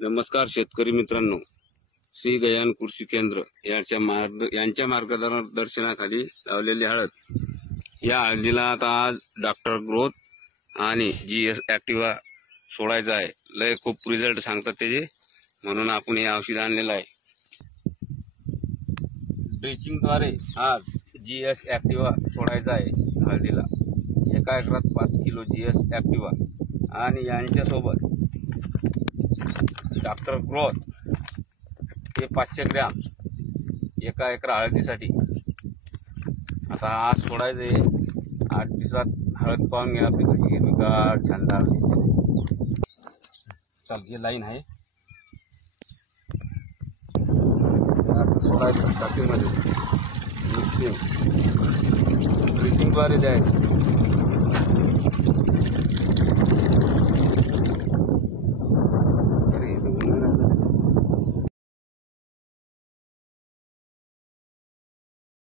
नमस्कार शेतकरी मित्रांनो, श्री गजानन कृषी केंद्र यांच्या मार्गदर्शनाखाली लावलेली हळद. या हळदीला आता आज डॉक्टर ग्रोथ आणि GS ॲक्टिवा सोडायचा आहे. लय खूप रिझल्ट सांगतात त्याचे, म्हणून आपण हे औषध आणलेलं आहे. ड्रिचिंगद्वारे आज GS ॲक्टिवा सोडायचा आहे हळदीला. एका एकरात 5 किलो GS ॲक्टिवा आणि यांच्यासोबत डॉक्टर ग्रोथ हे 500 ग्रॅम एका एकर हळदीसाठी. आता आज सोडायचे. 8 दिवसात हळद पाहून घ्या आपली कशी हिरवीगार छानदार दिसते. चल, हे लाईन आहे, असं सोडायचं टाकीमध्ये. मिक्सिंग ड्रिचिंगद्वारे द्यायचं.